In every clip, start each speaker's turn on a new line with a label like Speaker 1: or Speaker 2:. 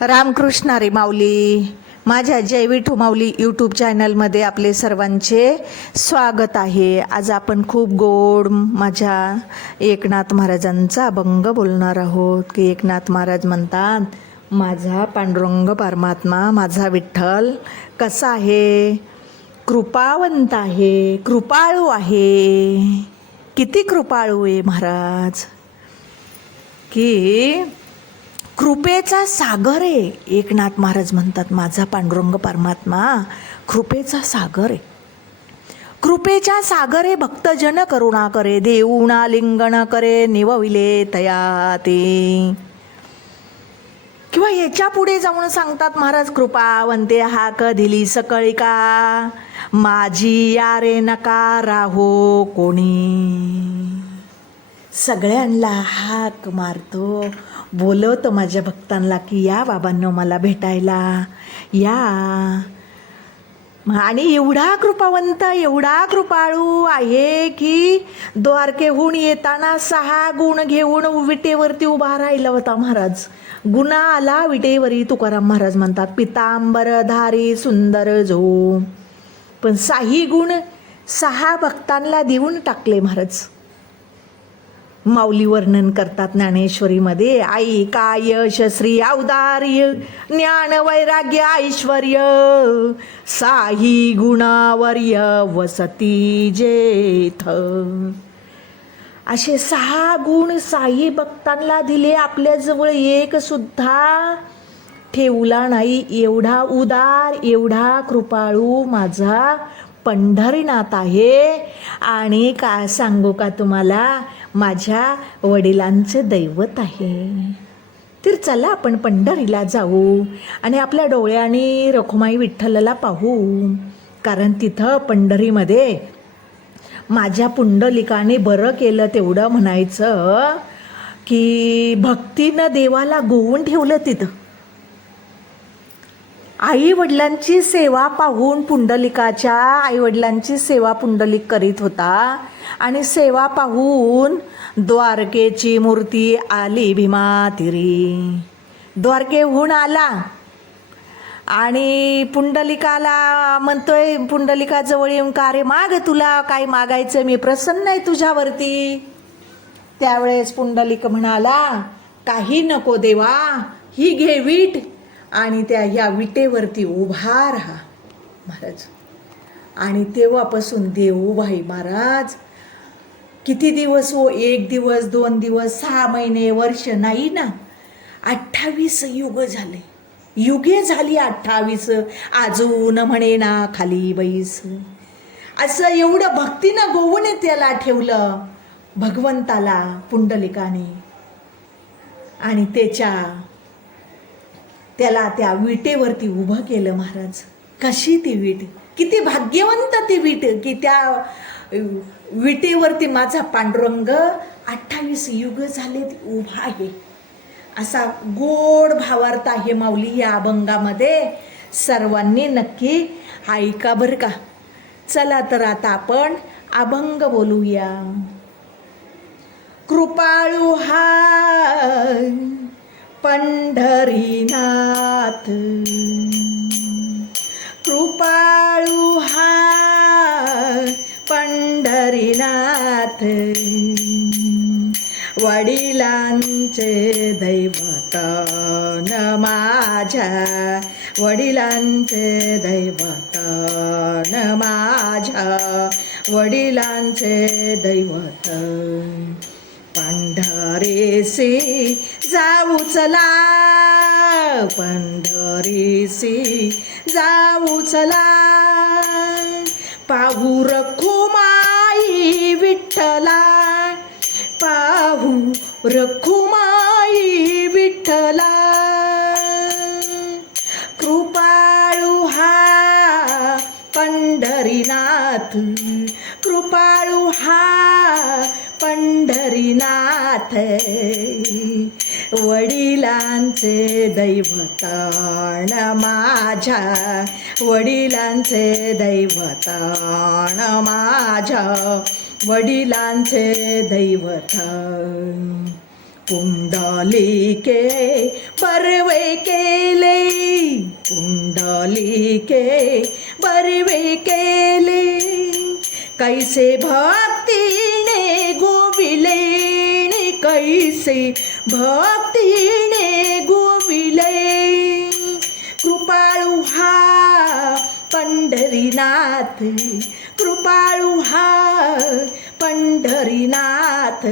Speaker 1: रामकृष्णारी माऊली. माझ्या जय विठू माऊली यूट्यूब चॅनलमध्ये आपले सर्वांचे स्वागत आहे. आज आपण खूप गोड माझ्या एकनाथ महाराजांचा अभंग बोलणार आहोत. की एकनाथ महाराज म्हणतात माझा पांडुरंग परमात्मा माझा विठ्ठल कसा आहे? कृपावंत आहे कृपाळू आहे. किती कृपाळू आहे महाराज. की कृपेचा सागर आहे एकनाथ महाराज म्हणतात माझा पांडुरंग परमात्मा कृपेचा सागर आहे. कृपेच्या सागरे भक्तजन करुणा करे देऊणा लिंगण करे निवविले तया ते किंवा याच्यापुढे जाऊन सांगतात महाराज कृपावंते हाक दिली सकळी का माझी यारे नका राहो कोणी. सगळ्यांना हाक मारतो. बोलवतो माझ्या भक्तांना की या बाबांनो मला भेटायला या. आणि एवढा कृपावंत एवढा कृपाळू आहे की द्वारकेहून येताना सहा गुण घेऊन विटेवरती उभा राहिला होता महाराज. गुणा आला विटेवरी तुकाराम महाराज म्हणतात पितांबर धारी सुंदर जो. पण साही गुण सहा भक्तांना देऊन टाकले महाराज. माऊली वर्णन करतात ज्ञानेश्वरीमध्ये. आई काय श्री औदार्य ज्ञान वैराग्य ऐश्वर्य. साही गुणावर्य वसती जेथ. असे सहा गुण साई भक्तांना दिले आपल्याजवळ एक सुद्धा. ठेवला नाही एवढा उदार एवढा कृपाळू माझा पंढरीनाथ आहे. आणि काय सांगू का तुम्हाला? माझ्या वडिलांचे दैवत आहे. तर चला आपण पंढरीला जाऊ आणि आपल्या डोळ्याने रखुमाई विठ्ठलाला पाहू. कारण तिथं पंढरीमध्ये माझ्या पुंडलिकाने बरं केलं तेवढं म्हणायचं की भक्तीनं देवाला गोवून ठेवलं तिथं. आई वडिलांची सेवा पाहून पुंडलिकाच्या आई वडिलांची सेवा पुंडलिक करीत होता आणि सेवा पाहून द्वारकेची मूर्ती आली भीमा तिरी द्वारकेहून आला आणि पुंडलिकाला म्हणतोय पुंडलिकाजवळ येऊन का रे माग तुला काय मागायचं? मी प्रसन्न आहे तुझ्यावरती. त्यावेळेस पुंडलिक म्हणाला काही नको देवा ही घे वीट. आणि त्या ह्या विटेवरती उभा राहा महाराज. आणि तेव्हापासून देव उभाई महाराज. किती दिवस हो? एक दिवस दोन दिवस सहा महिने वर्ष नाही ना? अठ्ठावीस युग झाले. युगे झाली अठ्ठावीस. अजून म्हणे ना खाली बैस. असं एवढं भक्तीनं गोवणे त्याला ठेवलं भगवंताला पुंडलिकाने. आणि त्याच्या त्याला त्या विटेवरती उभं केलं महाराज. कशी ती वीट? किती भाग्यवंत ती वीट की त्या विटेवरती माझा पांडुरंग अठ्ठावीस युग झाले उभा आहे. असा गोड भावार्थ आहे माऊली या अभंगामध्ये. सर्वांनी नक्की ऐका बरं का. चला तर आता आपण अभंग बोलूया. कृपाळू हा पंढरीनाथ. कृपाळू हा पंढरीनाथ. वडिलांचे दैवत न माझ्या. वडिलांचे दैवत न माझ्या. वडिलांचे दैवत पंढरीसी जाऊ चला पंढरीसी जाऊ चला. पाहू रखुमाई विठ्ठला पाहू रखुमाई विठ्ठला. कृपाळू हा पंढरीनाथ कृपा पंढरीनाथ वडिलांचे दैवताण माझ्या वडिलांचे दैवताण माझ्या वडिलांचे दैवत कुंडलिके बरवे केले कुंडलिके बरवे केले. कैसे भक्ती ऐसे भक्तीने गोविले. कृपाळू हा पंढरीनाथ कृपाळू हा पंढरीनाथ.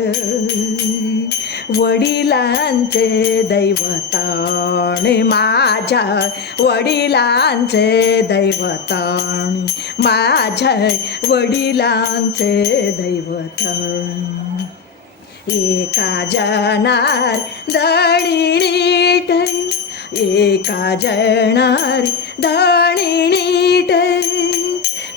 Speaker 1: वडिलांचे दैवताण माझ्या वडिलांचे दैवताण माझ्या वडिलांचे दैवताण. एका जणार दणीट एका जणार दणीट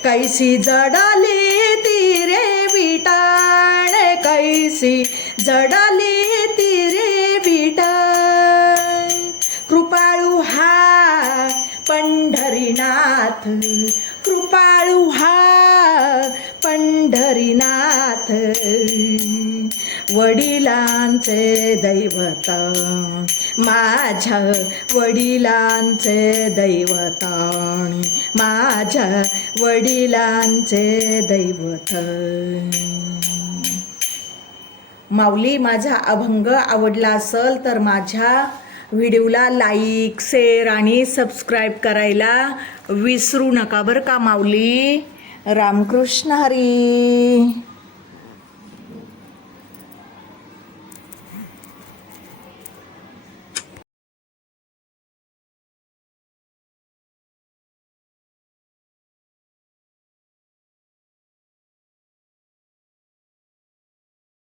Speaker 1: कैसी जडाली ती रे विटाण कैसी जडाली ती रे विटाण. कृपाळू हा पंढरीनाथ कृपाळू हा पंढरीनाथ. वडिलांचे दैवता. माझ्या वडिलांचे दैवताण माझ्या वडिलांचे दैवत. माऊली माझा अभंग आवडला असेल तर माझ्या व्हिडिओला लाईक शेअर आणि सबस्क्राईब करायला विसरू नका बरं का माऊली? रामकृष्ण हरी.